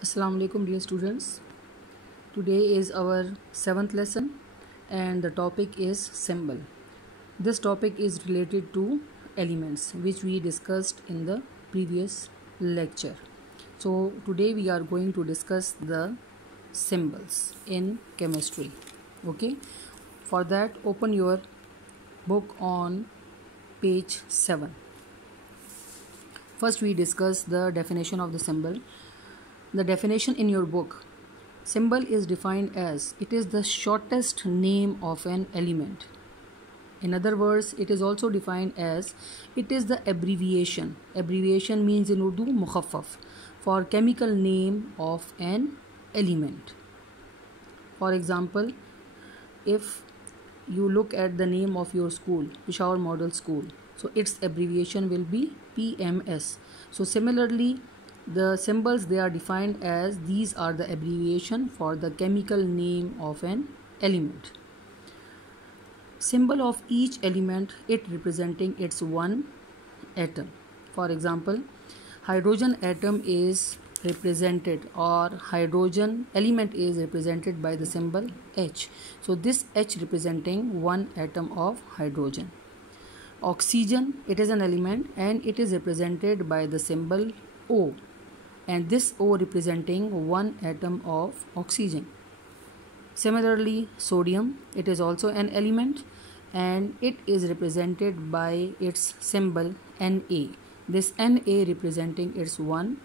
Assalamu alaikum dear students. Today is our 7th lesson and the topic is symbol. This topic is related to elements which we discussed in the previous lecture. So today we are going to discuss the symbols in chemistry. Okay. For that open your book on page 7. First we discuss the definition of the symbol. The definition in your book. Symbol is defined as it is the shortest name of an element. In other words, it is also defined as it is the abbreviation. Abbreviation means in Urdu mukhaffaf for chemical name of an element. For example, if you look at the name of your school, Peshawar Model School, so its abbreviation will be PMS. So similarly, the symbols they are defined as these are the abbreviation for the chemical name of an element. Symbol of each element it representing its one atom. For example, hydrogen atom is represented or hydrogen element is represented by the symbol H. So this H representing one atom of hydrogen. Oxygen it is an element and it is represented by the symbol O. And this O representing one atom of oxygen. Similarly, sodium, it is also an element and it is represented by its symbol Na. This Na representing its one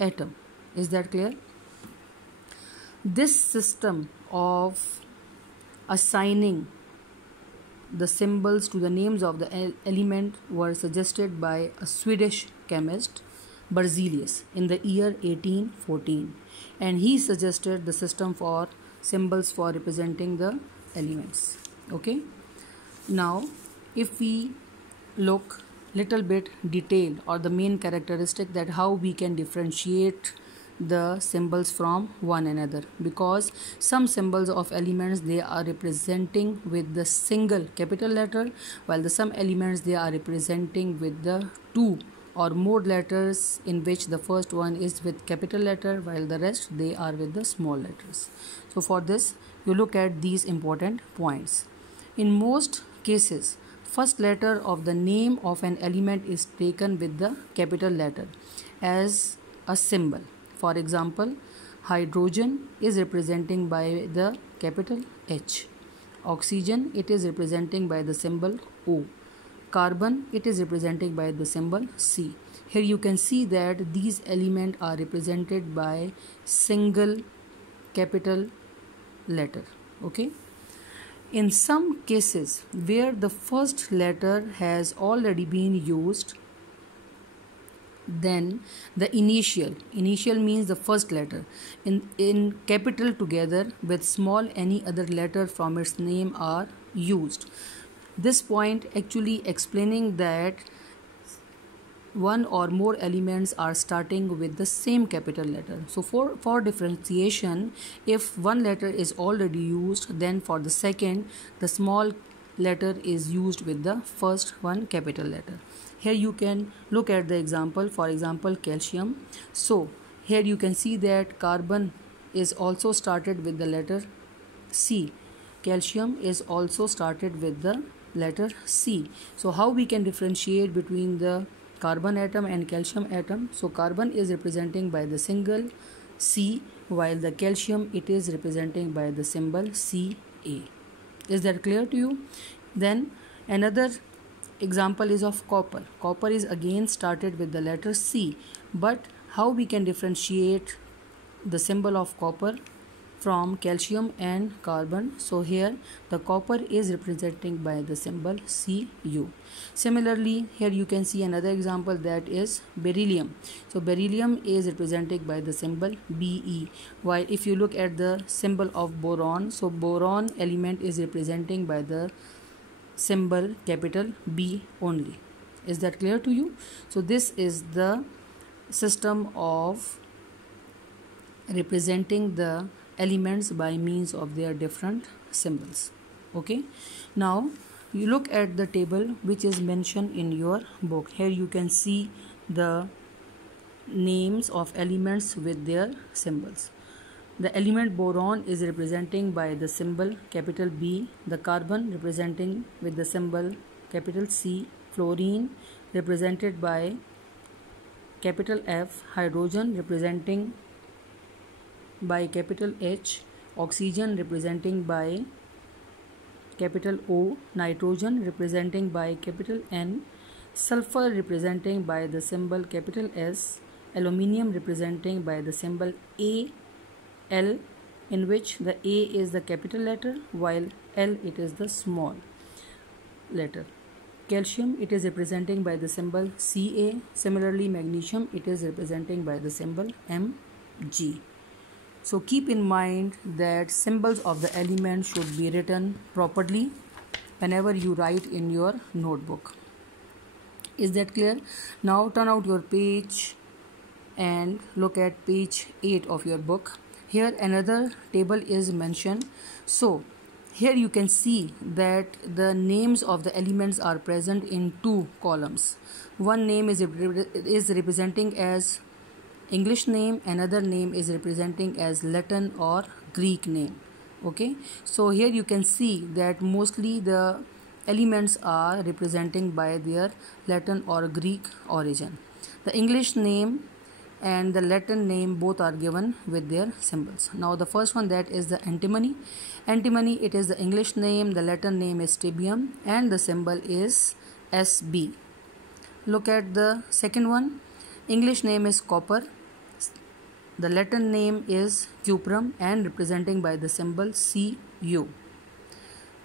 atom. Is that clear? This system of assigning the symbols to the names of the element were suggested by a Swedish chemist, Berzelius, in the year 1814, and he suggested the system for symbols for representing the elements. Okay, now if we look little bit detailed or the main characteristic that how we can differentiate the symbols from one another, because some symbols of elements they are representing with the single capital letter, while some elements they are representing with the two or more letters in which the first one is with capital letter while the rest they are with the small letters. So for this you look at these important points. In most cases, first letter of the name of an element is taken with the capital letter as a symbol. For example, hydrogen is representing by the capital H. Oxygen it is representing by the symbol O. Carbon it is represented by the symbol C. Here you can see that these elements are represented by single capital letter. Okay. In some cases where the first letter has already been used, then the initial means the first letter in capital together with small any other letter from its name are used. This point actually explaining that one or more elements are starting with the same capital letter. So for differentiation, if one letter is already used, then for the second the small letter is used with the first one capital letter. Here you can look at the example. For example, calcium. So here you can see that carbon is also started with the letter C. Calcium is also started with the letter C. So how we can differentiate between the carbon atom and calcium atom? So carbon is representing by the single C, while the calcium it is representing by the symbol Ca. Is that clear to you? Then another example is of copper. Copper is again started with the letter C, but how we can differentiate the symbol of copper from calcium and carbon? So here the copper is representing by the symbol Cu. Similarly, here you can see another example, that is beryllium. So beryllium is represented by the symbol Be, while if you look at the symbol of boron, so boron element is representing by the symbol capital B only. Is that clear to you? So this is the system of representing the elements by means of their different symbols. Okay, now you look at the table which is mentioned in your book. Here you can see the names of elements with their symbols. The element boron is representing by the symbol capital B, the carbon representing with the symbol capital C, fluorine represented by capital F, hydrogen representing by capital H, oxygen representing by capital O, nitrogen representing by capital N, sulfur representing by the symbol capital S, aluminium representing by the symbol Al, in which the A is the capital letter while L it is the small letter. Calcium it is representing by the symbol Ca. Similarly, magnesium it is representing by the symbol Mg. So keep in mind that symbols of the element should be written properly whenever you write in your notebook. Is that clear? Now turn out your page and look at page 8 of your book. Here another table is mentioned. So here you can see that the names of the elements are present in two columns. One name is representing as English name, another name is representing as Latin or Greek name. Okay, so here you can see that mostly the elements are representing by their Latin or Greek origin. The English name and the Latin name both are given with their symbols. Now the first one, that is the antimony. Antimony it is the English name, the Latin name is terbium and the symbol is Sb. Look at the second one. English name is copper, the Latin name is cuprum and representing by the symbol Cu.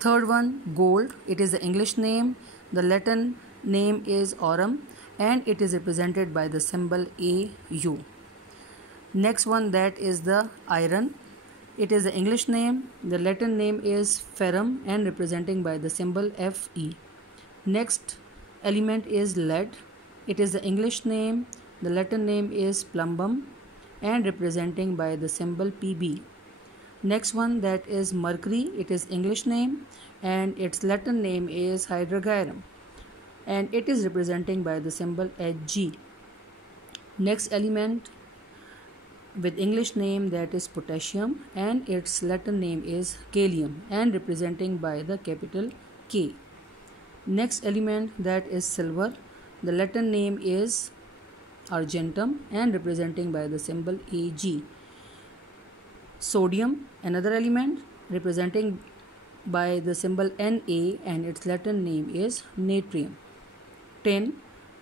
Third one, gold, it is the English name, the Latin name is aurum and it is represented by the symbol Au. Next one, that is the iron. It is the English name, the Latin name is ferrum and representing by the symbol Fe. Next element is lead. It is the English name, the Latin name is plumbum and representing by the symbol Pb. Next one, that is mercury. It is English name and its Latin name is hydrogyrum and it is representing by the symbol Hg. Next element with English name, that is potassium and its Latin name is kalium and representing by the capital K. Next element, that is silver. The Latin name is argentum and representing by the symbol Ag. Sodium, another element representing by the symbol Na and its Latin name is natrium. Tin,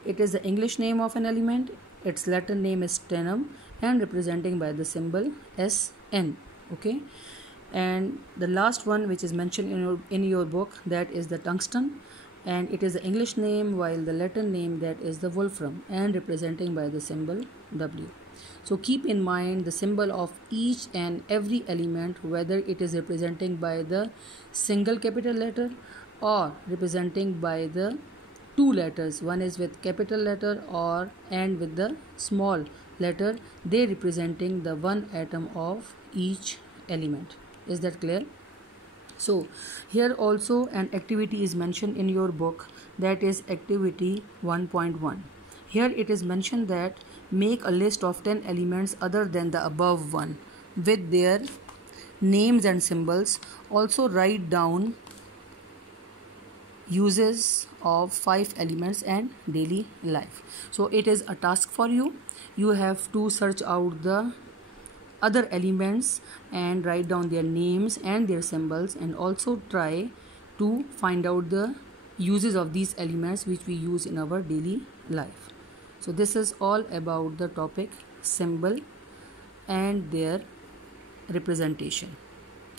it is the English name of an element, its Latin name is tenum and representing by the symbol Sn. Okay, and the last one which is mentioned in your book, that is the tungsten and it is the English name while the Latin name, that is the wolfram and representing by the symbol W. So keep in mind the symbol of each and every element, whether it is representing by the single capital letter or representing by the two letters. One is with capital letter or and with the small letter, they representing the one atom of each element. Is that clear? So here also an activity is mentioned in your book, that is activity 1.1. Here it is mentioned that make a list of 10 elements other than the above one with their names and symbols. Also write down uses of 5 elements and daily life. So it is a task for you. You have to search out the other elements and write down their names and their symbols and also try to find out the uses of these elements which we use in our daily life. So this is all about the topic symbol and their representation.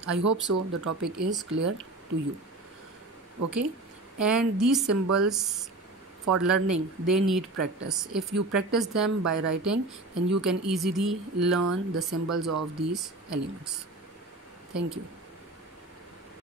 I hope so the topic is clear to you. Okay, and these symbols for learning, they need practice. If you practice them by writing, then you can easily learn the symbols of these elements. Thank you.